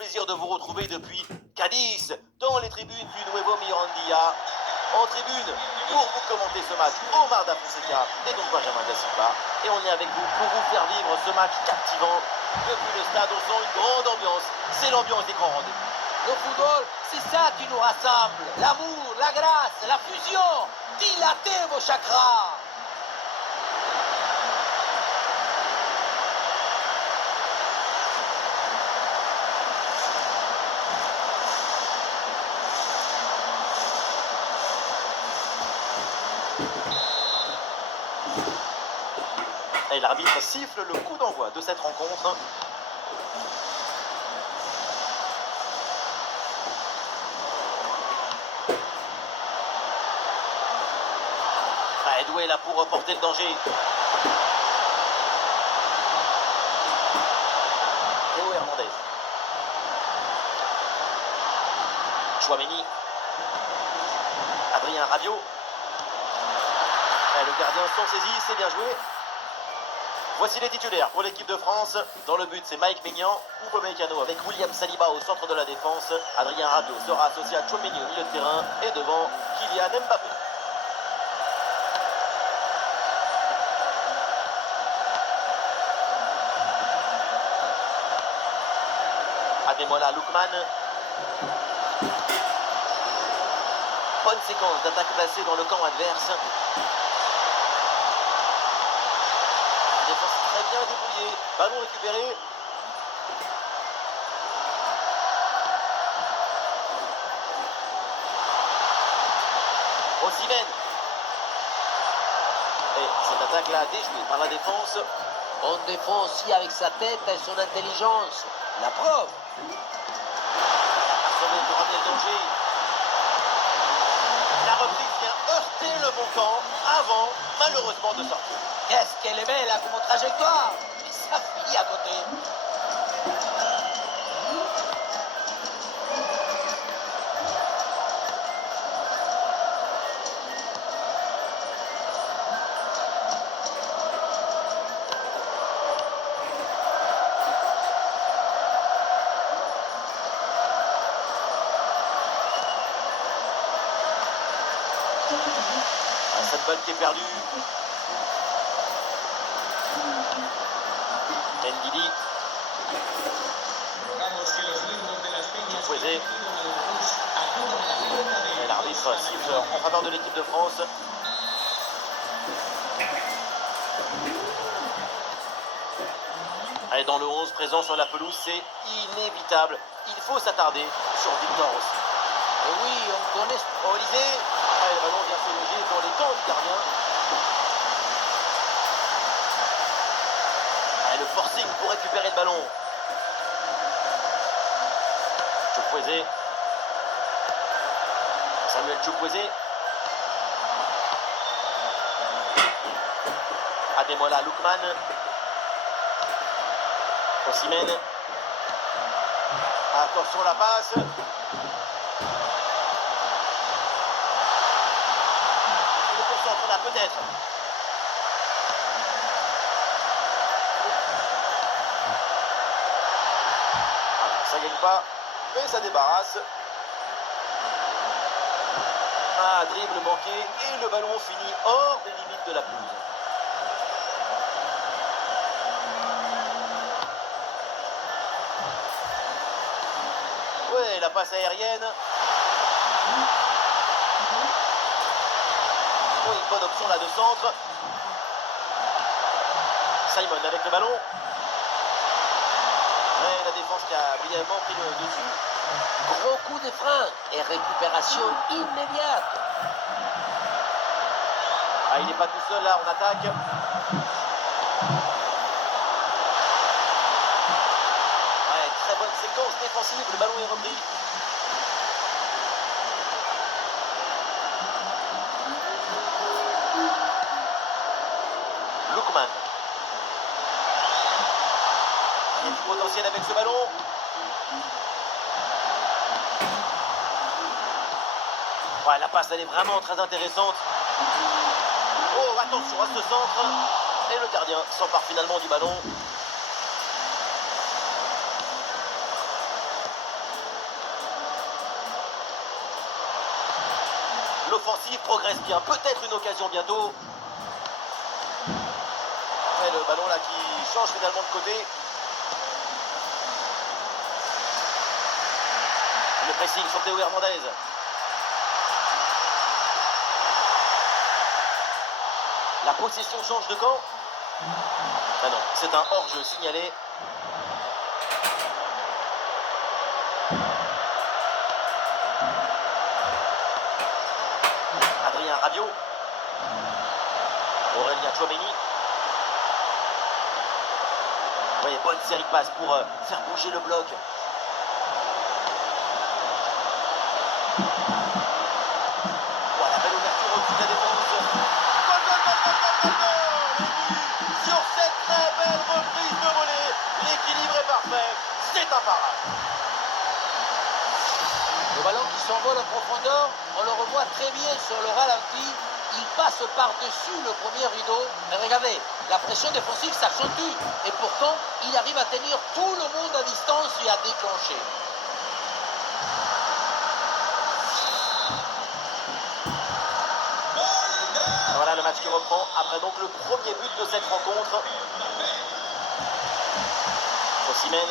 plaisir de vous retrouver depuis Cadiz, dans les tribunes du Nuevo Mirandilla. En tribune, pour vous commenter ce match, Omar Da Fonseca et donc Benjamin Da Silva. Et on est avec vous pour vous faire vivre ce match captivant. Depuis le stade, on sent une grande ambiance. C'est l'ambiance des grands rendez-vous. Le football, c'est ça qui nous rassemble. L'amour, la grâce, la fusion. Dilatez vos chakras. Et l'arbitre siffle le coup d'envoi de cette rencontre. Edoué là pour reporter le danger. Théo Hernandez. Chouameni. Adrien Rabiot. Et le gardien s'en saisit, c'est bien joué. Voici les titulaires pour l'équipe de France. Dans le but, c'est Mike Maignan, Upamecano avec William Saliba au centre de la défense. Adrien Rabiot sera associé à Chouameni au milieu de terrain et devant Kylian Mbappé. Ademola Lookman. Bonne séquence d'attaque placée dans le camp adverse. Défense très bien débrouillée. Ballon récupéré. Osimhen. Et cette attaque-là déjouée par la défense. On défend aussi avec sa tête et son intelligence. La preuve. Pour ramener le danger. La reprise vient heurter le montant avant, malheureusement, de sortir. Qu'est-ce qu'elle est belle là comme trajectoire. Et ça finit à côté. Cette balle qui est perdue. Ndidi. Fouezé. Et l'arbitre siffle en faveur de l'équipe de France. Allez, dans le 11 présent sur la pelouse, c'est inévitable. Il faut s'attarder sur Victor aussi. Et oui, on connaît. Olysée. Allez, le ballon vient se loger dans les temps du gardien. Allez, le forcing pour récupérer le ballon. Chukwueze. Samuel Chukwueze. Ademola Lookman. Osimhen. Attention la passe. Là peut-être. Voilà, ça gagne pas, mais ça débarrasse. Un dribble manqué et le ballon finit hors des limites de la pelouse. Ouais, la passe aérienne. Oh, une bonne option là de centre. Simon avec le ballon. Ouais, la défense qui a brièvement pris le dessus. Gros coup de frein et récupération immédiate. Ah, il n'est pas tout seul là en attaque. Ouais, très bonne séquence défensive, le ballon est repris. Lookman. Il y a du potentiel avec ce ballon. Ouais, la passe elle est vraiment très intéressante. Oh, attention à ce centre. Et le gardien s'empare finalement du ballon. défensive progresse bien. Peut-être une occasion bientôt. Et le ballon là qui change finalement de côté. Le pressing sur Théo Hernandez. La possession change de camp. Ah non, c'est un hors-jeu signalé. Adrien Rabiot. Aurélien Tchouaméni. Vous voyez, bonne série de passes pour faire bouger le bloc. Voilà, belle ouverture au-dessus de la défense. Goal, goal, goal, goal, goal, goal, goal. Et oui, sur cette très belle reprise de volée, l'équilibre est parfait. C'est un parade. Le ballon qui s'envole en profondeur, on le revoit très bien sur le ralenti. Il passe par-dessus le premier rideau. Mais regardez, la pression défensive s'accentue. Et pourtant, il arrive à tenir tout le monde à distance et à déclencher. Voilà le match qui reprend après donc le premier but de cette rencontre. Osimhen.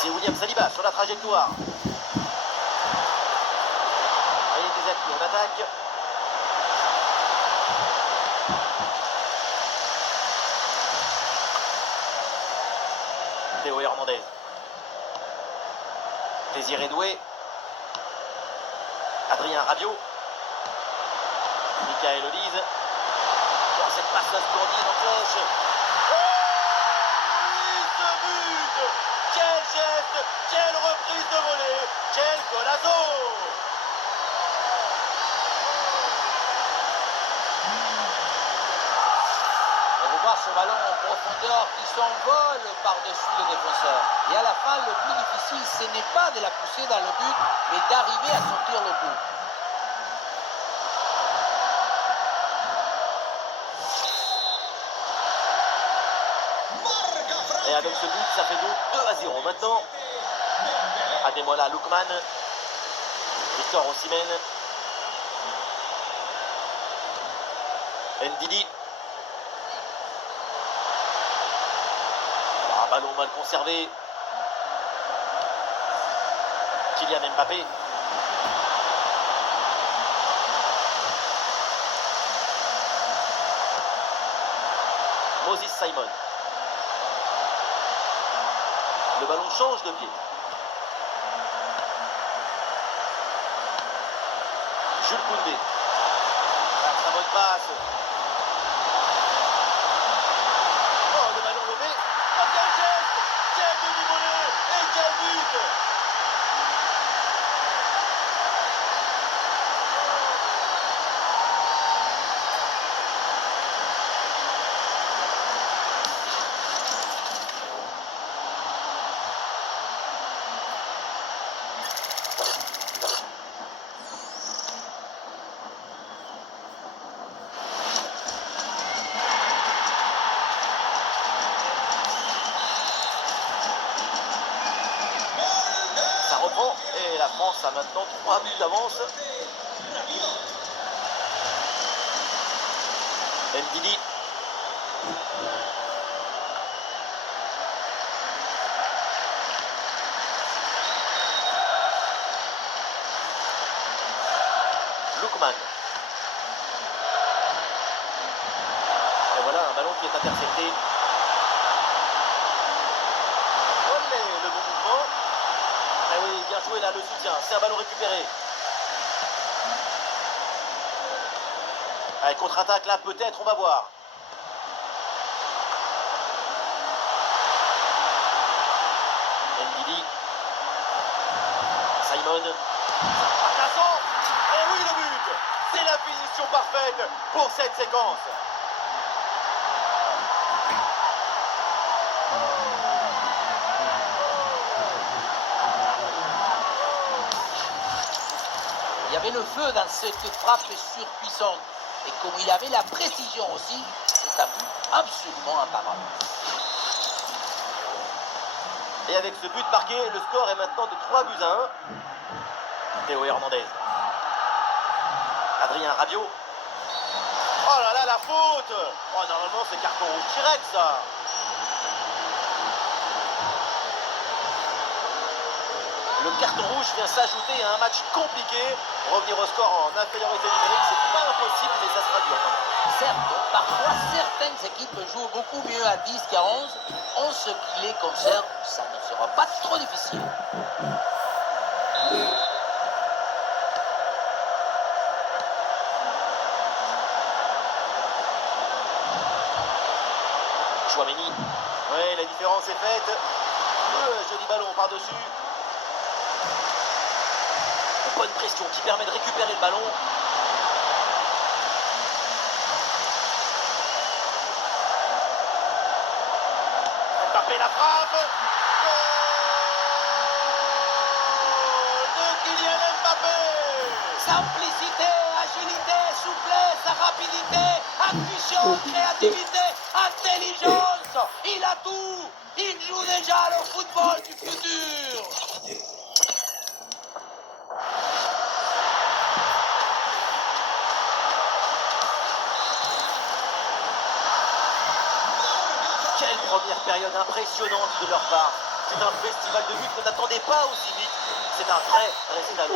C'est William Saliba sur la trajectoire. Il y a des appuis en attaque. Théo Hernandez. Désiré Doué. Adrien Rabiot. Michael Olise. Dans cette passe splendide en cloche. Oh oui, ce but! Quel geste! Quelle reprise de volée! Quel golazo! On va voir ce ballon en profondeur qui s'envole par-dessus le défenseur. Et à la fin, le plus difficile, ce n'est pas de la pousser dans le but, mais d'arriver à sentir le coup. Et avec ce but, ça fait donc 2-0 maintenant. Ademola Lookman. Victor Osimhen. Ndidi. Un ballon mal conservé. Kylian Mbappé. Moses Simon. Le ballon change de pied. Jules Koundé. Très bonne passe. Oh, le ballon levé. Oh, quel geste! Quel demi-volée! Et quel but! Et la France a maintenant 3 buts d'avance. Ndidi. Lookman. Et voilà un ballon qui est intercepté. Olé, le bon mouvement. Ah oui, bien joué là, le soutien. C'est un ballon récupéré. Allez, contre-attaque là, peut-être, on va voir. Ndidi. Simon. Plaçant. Et oui, le but. C'est la finition parfaite pour cette séquence. Il y avait le feu dans cette frappe surpuissante. Et comme il avait la précision aussi, c'est un but absolument imparable. Et avec ce but marqué, le score est maintenant de 3-1. Théo Hernandez. Adrien Rabiot. Oh là là, la faute! Oh, normalement, c'est carton rouge direct, ça! Le carton rouge vient s'ajouter à un match compliqué. Revenir au score en infériorité numérique, c'est pas impossible, mais ça sera dur. Certes, parfois certaines équipes jouent beaucoup mieux à 10 qu'à 11. En ce qui les concerne, ça ne sera pas trop difficile. Chouameni. Ouais, la différence est faite. Joli ballon par-dessus. Bonne pression qui permet de récupérer le ballon. Mbappé la frappe. Goal de Kylian Mbappé. Simplicité, agilité, souplesse, rapidité, intuition, créativité, intelligence. Il a tout. Il joue déjà le football du futur. Quelle première période impressionnante de leur part. C'est un festival de buts qu'on n'attendait pas aussi vite. C'est un vrai récital.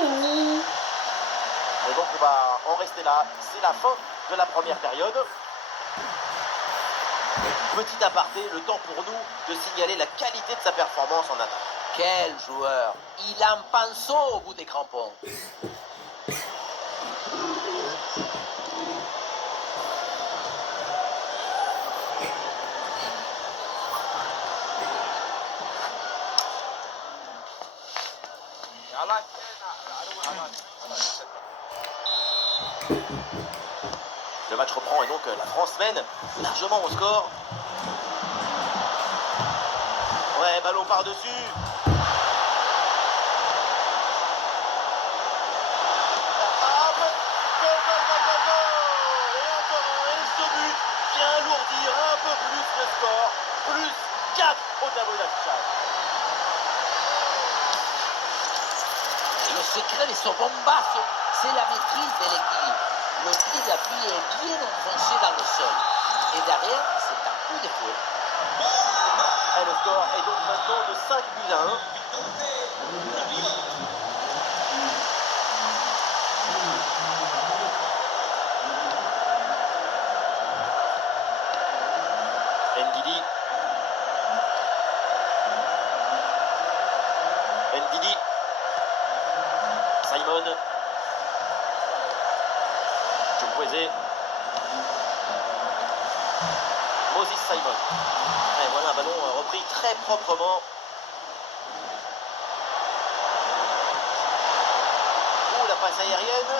Et donc on va en rester là. C'est la fin de la première période. Petit aparté, le temps pour nous de signaler la qualité de sa performance en attaque. Quel joueur. Il a un pinceau au bout des crampons. Le match reprend et donc la France mène largement au score. Ouais, ballon par-dessus. La frappe. Goal, goal, goal, goal, goal. Et encore un. Et ce but vient alourdir un peu plus le score. Plus 4 au tableau d'affichage. Le secret de ce bombasso, c'est la maîtrise de l'équilibre. Le pied d'appui est bien enfoncé dans le sol. Et derrière, c'est un coup de fouet. Et le score est donc maintenant de 5-1. Ndidi. Ndidi. Simon. Chukwueze. Moses Simon. Et voilà un ballon repris très proprement. Oh, la passe aérienne.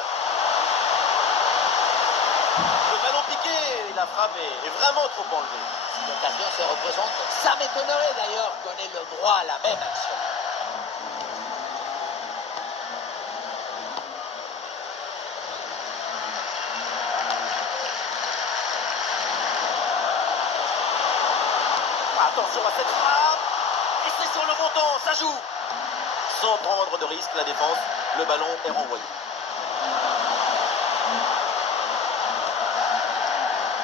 Le ballon piqué. La frappe est vraiment trop enlevée. Si l'occasion se représente, ça m'étonnerait d'ailleurs qu'on ait le droit à la même action. Attention à cette frappe. Et c'est sur le montant, ça joue. Sans prendre de risque, la défense, le ballon est renvoyé.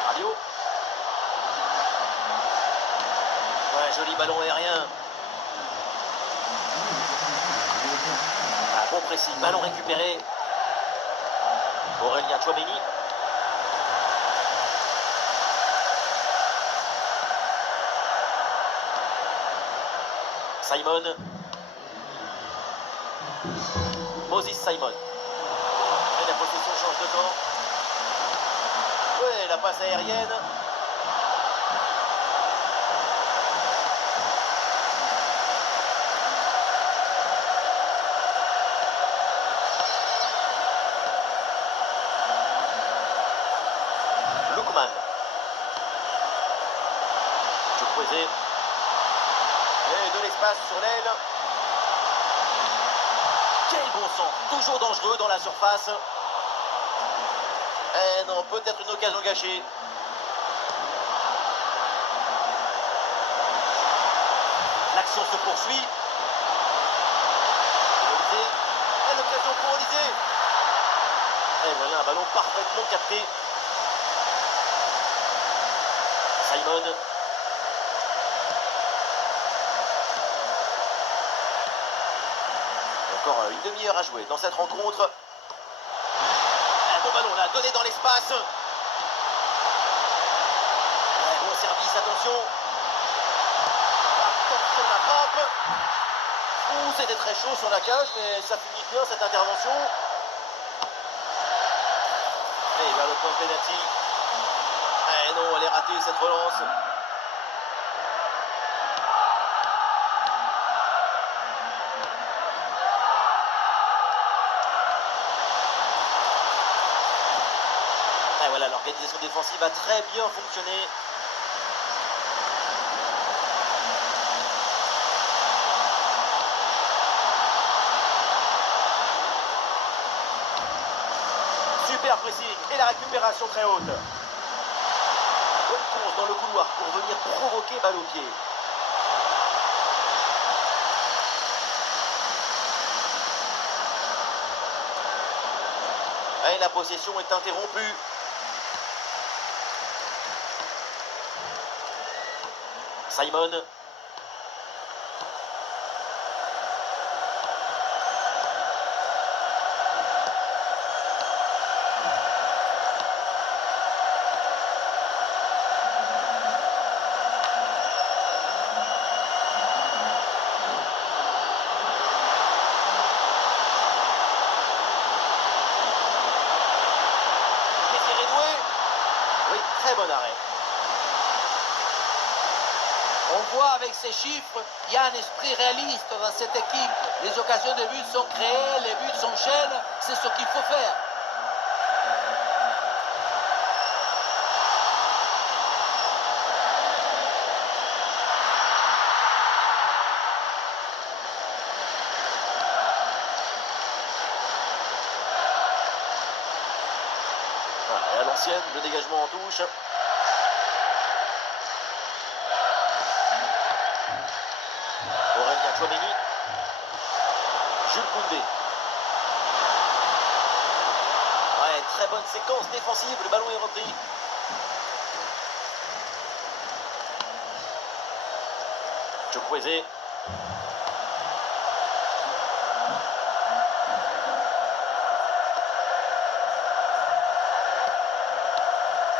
Rabiot. Ouais, joli ballon aérien. Bon pressing, ballon récupéré. Aurélien Chouameni. Simon. Moses Simon. Et la possession change de camp. Ouais, la passe aérienne. Lookman. Chukwueze. Et de l'espace sur l'aile. Quel bon sang. Toujours dangereux dans la surface. Eh non, peut-être une occasion gâchée. L'action se poursuit. Olysée. Et l'occasion pour Olysée. Et voilà un ballon parfaitement capté. Simon. Encore une demi-heure à jouer dans cette rencontre. Un bon ballon là, donné dans l'espace. Bon service, attention. Attention la frappe. Ouh, c'était très chaud sur la cage, mais ça finit bien cette intervention. Et vers le point de pénalty. Eh non, elle est ratée cette relance. Et voilà, l'organisation défensive a très bien fonctionné. Super pressing et la récupération très haute. Bonne course dans le couloir pour venir provoquer balle au pied. Et la possession est interrompue. Simon. Oui, très bon arrêt. On voit avec ces chiffres, il y a un esprit réaliste dans cette équipe. Les occasions de but sont créées, les buts s'enchaînent, c'est ce qu'il faut faire. Et à l'ancienne, le dégagement en touche. Aurélien Tchouaméni. Jules Koundé. Ouais, très bonne séquence défensive, le ballon est repris. Chukwueze.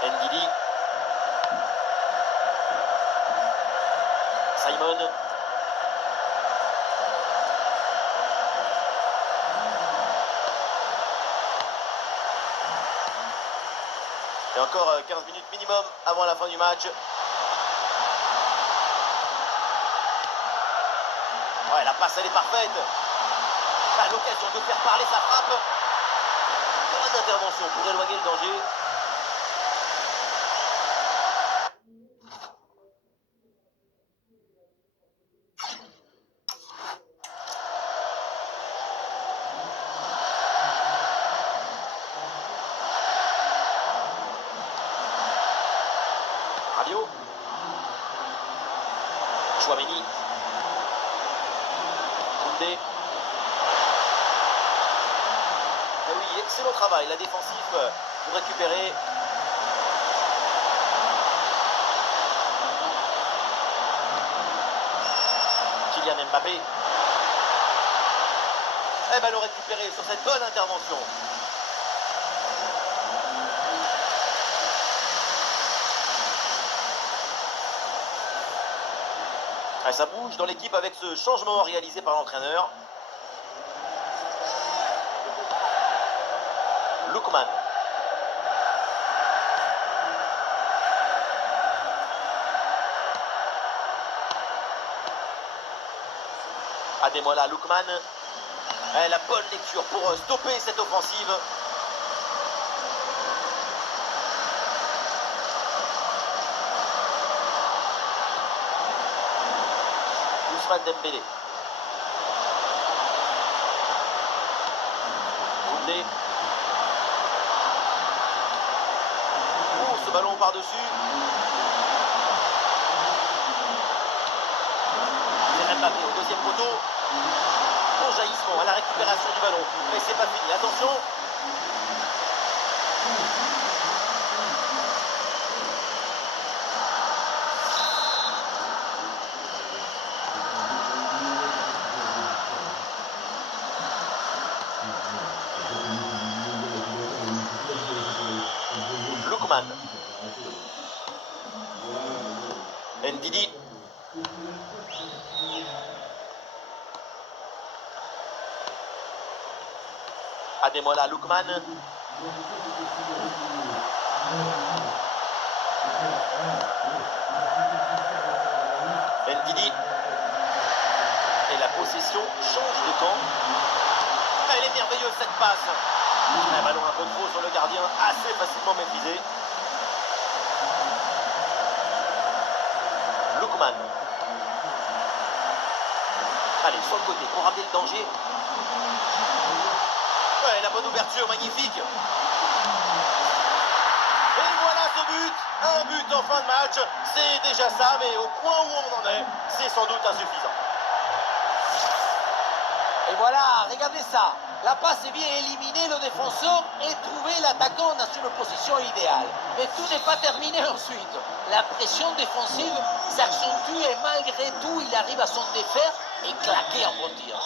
Ndidi. Simon. Et encore 15 minutes minimum avant la fin du match. Ouais, la passe elle est parfaite. À l'occasion de faire parler sa frappe. Bonne intervention pour éloigner le danger. Rabiot. Tchouaméni. Koundé. Et oui, excellent travail, la défensive pour récupérer. Kylian Mbappé. Et ballon récupéré sur cette bonne intervention. Et ça bouge dans l'équipe avec ce changement réalisé par l'entraîneur. Lookman. Ademola Lookman. Et la bonne lecture pour stopper cette offensive. Ousmane Dembélé. Koundé. Ce ballon par-dessus. C'est deuxième poteau. Bon jaillissement à la récupération du ballon. Mais c'est pas fini. Attention. Lookman. Ndidi. Ademola Lookman. Ndidi. Et la possession change de camp. Elle est merveilleuse cette passe. Un ballon un peu trop sur le gardien, assez facilement maîtrisé. Lookman. Allez, sur le côté pour ramener le danger. Ouais, la bonne ouverture, magnifique. Et voilà ce but. Un but en fin de match. C'est déjà ça, mais au point où on en est, c'est sans doute insuffisant. Et voilà, regardez ça. La passe est bien éliminée, le défenseur, et trouver l'attaquant dans une position idéale. Mais tout n'est pas terminé ensuite. La pression défensive s'accentue et malgré tout, il arrive à s'en défaire et claquer en bon tir.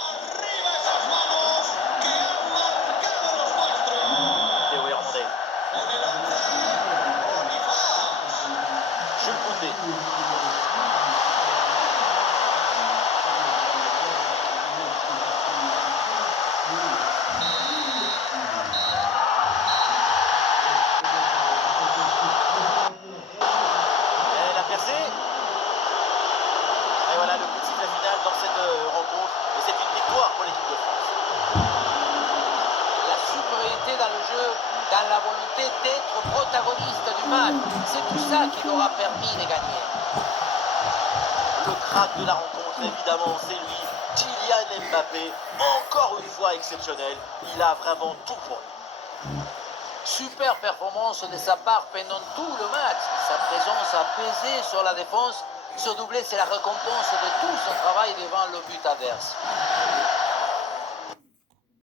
Théo Hernandez. Jules Koundé. Elle a percé. Et voilà le coup de sifflet final dans cette rencontre. Et c'est une victoire pour l'équipe de France. La supériorité dans le jeu, dans la volonté d'être protagoniste du match, c'est tout ça qui leur a permis de gagner. Le crack de la rencontre, évidemment, c'est lui, Kylian Mbappé, encore une fois exceptionnel. Il a vraiment tout pour lui. Super performance de sa part pendant tout le match. Sa présence a pesé sur la défense. Ce doublé, c'est la récompense de tout son travail devant le but adverse.